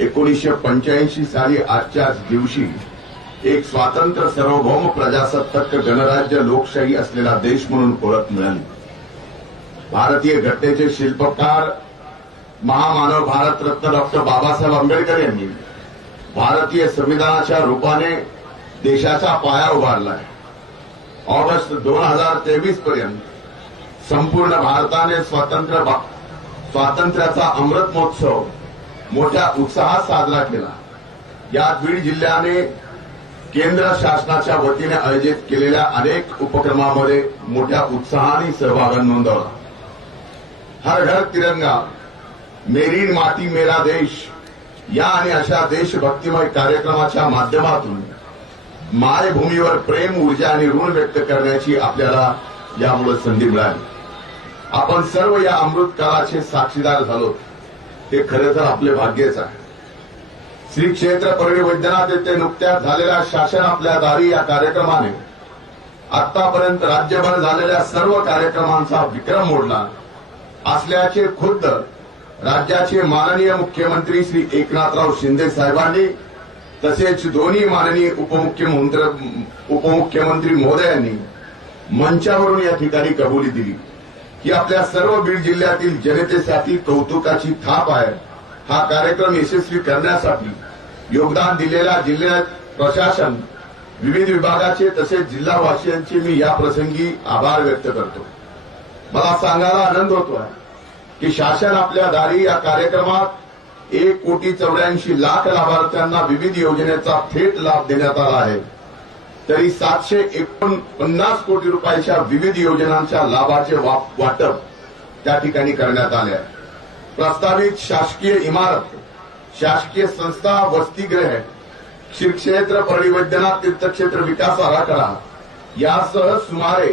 एकोणीसशे पंच्याऐंशी साली आजच्याच दिवशी एक स्वातंत्र्य सार्वभौम प्रजासत्ताक गणराज्य लोकशाही असलेला देश म्हणून ओळख मिळाली. भारतीय घटनेचे शिल्पकार महामानव भारतरत्न डॉक्टर बाबासाहेब आंबेडकर यांनी भारतीय संविधानाच्या रूपाने देशाचा पाया उभारलाय. ऑगस्ट दोन हजार तेवीस पर्यंत संपूर्ण भारताने स्वातंत्र्य स्वातंत्र्याचा अमृत महोत्सव मोठ्या उत्साहात साजरा केला. या बीड जिल्ह्याने केंद्र शासनाच्या वतीने आयोजित केलेल्या अनेक उपक्रमामध्ये मोठ्या उत्साहाने सहभाग नोंदवला. हर घर तिरंगा मेरी माती मेरा देश या आणि अशा देशभक्तिमय कार्यक्रमाच्या माध्यमातून मायभूमीवर प्रेम ऊर्जा आणि ऋण व्यक्त करण्याची आपल्याला यामुळे संधी मिळाली. आपण सर्व या अमृत काळाचे साक्षीदार झालो. हे खरं तर आपले भाग्यच आहे. श्री क्षेत्र परळी वैद्यनाथ येथे नुकत्याच झालेल्या शासन आपल्या दारी या कार्यक्रमाने आतापर्यंत राज्यभर झालेल्या सर्व कार्यक्रमांचा विक्रम मोडला. असल्याचे खुद्द राज्याचे माननीय मुख्यमंत्री श्री एकनाथराव शिंदे साहेबांनी तसेच दोन्ही माननीय उपमुख्यमंत्री उपमुख्यमंत्री महोदयांनी मंचावरून या ठिकाणी कबुली दिली. की आपल्या सर्व बीड जिल्ह्यातील जनतेसाठी कौतुकाची थाप आहे. हा कार्यक्रम यशस्वी करण्यासाठी योगदान दिलेल्या जिल्हा प्रशासन विविध विभागाचे तसेच जिल्हावासियांचे मी या प्रसंगी आभार व्यक्त करतो. मला सांगायला आनंद होतोय की शासन आपल्या दारी या कार्यक्रमात एक कोटी चौऱ्याऐंशी लाख लाभार्थ्यांना विविध योजनेचा थेट लाभ देण्यात आला आहे. तरी सातशे एकोणपन्नास कोटी रुपयाच्या विविध योजनांच्या लाभाचे वाटप त्या ठिकाणी करण्यात आले आहे. प्रस्तावित शासकीय इमारत शासकीय संस्था वसतिगृह श्री क्षेत्र परळी तीर्थक्षेत्र विकास आराखडा यासह सुमारे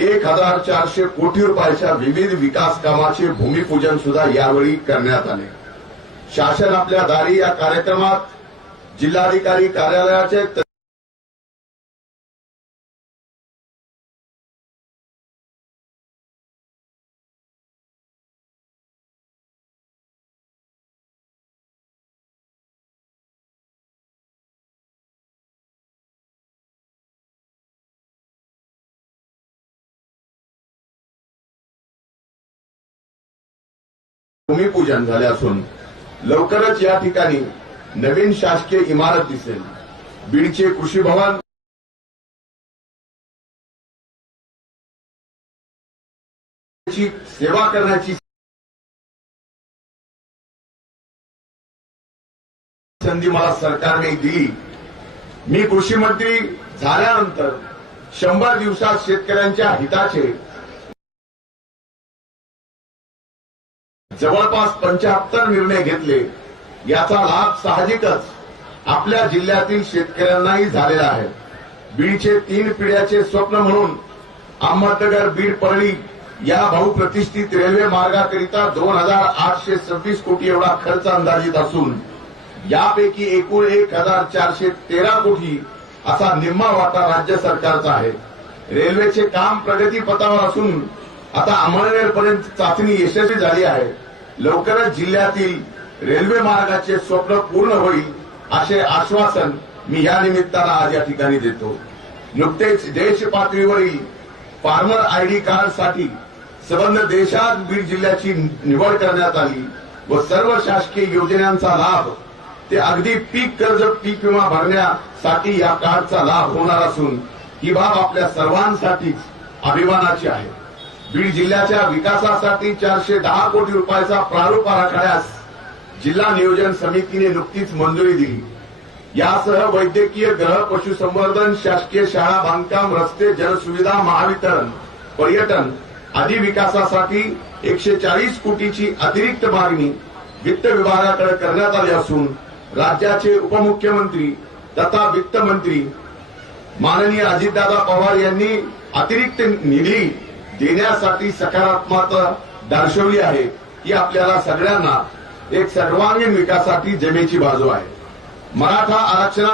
एक हजार चारशे कोटी रुपयाच्या विविध विकास कामाचे भूमिपूजन सुद्धा यावेळी करण्यात आले. शासन आपल्या दारी या कार्यक्रमात जिल्हाधिकारी कार्यालयाचे भूमिपूजन झाले असून लवकरच या ठिकाणी नवीन शासकीय इमारत दिसेल. बीडचे कृषी भवन सेवा करण्याची संधी मला सरकारने दिली. मी कृषी मंत्री झाल्यानंतर शंभर दिवसात शेतकऱ्यांच्या हिताचे जवळपास पंच्याहत्तर निर्णय घेतले. याचा लाभ साहजिकच आपल्या जिल्ह्यातील शेतकऱ्यांनाही झालेला आहे. बीडचे तीन पिढ्याचे स्वप्न म्हणून अहमदनगर बीड परळी या बहुप्रतिष्ठित रेल्वे मार्गाकरिता दोन हजार आठशे सव्वीस कोटी एवढा खर्च अंदाजित असून यापैकी एकूण एक हजार चारशे तेरा कोटी असा निम्मा वाटा राज्य सरकारचा आहे. रेल्वेचे काम प्रगतीपथावर असून आता अमळनेरपर्यंत चाचणी यशस्वी झाली आहे. लवकरच जिल्ह्यातील रेल्वे मार्गाचे स्वप्न पूर्ण होईल असे आश्वासन मी या निमित्तानं आज या ठिकाणी देतो. नुकतेच देश पातळीवरील फार्मर आयडी कार्डसाठी संबंध देशात बीड जिल्ह्याची निवड करण्यात आली व सर्व शासकीय योजनांचा लाभ ते अगदी पीक कर्ज पीक विमा भरण्यासाठी या कार्डचा लाभ होणार असून ही बाब आपल्या सर्वांसाठीच अभिमानाची आहे. बीड जिल्ह्याच्या विकासासाठी चारशे दहा कोटी रुपयाचा प्रारूप आराखड्यास जिल्हा नियोजन समितीने नुकतीच मंजुरी दिली. यासह वैद्यकीय ग्रह पशुसंवर्धन शासकीय शाळा बांधकाम रस्ते जलसुविधा महावितरण पर्यटन आदी विकासासाठी एकशे चाळीस कोटीची अतिरिक्त मागणी वित्त विभागाकडे करण्यात आली असून राज्याचे उपमुख्यमंत्री तथा वित्त मंत्री माननीय अजितदादा पवार यांनी अतिरिक्त निधी देण्यासाठी सकारात्मकता दर्शवली आहे ही आपल्याला सगळ्यांना एक सर्वांगीण विकासासाठी जमेची बाजू आहे. मराठा आरक्षणा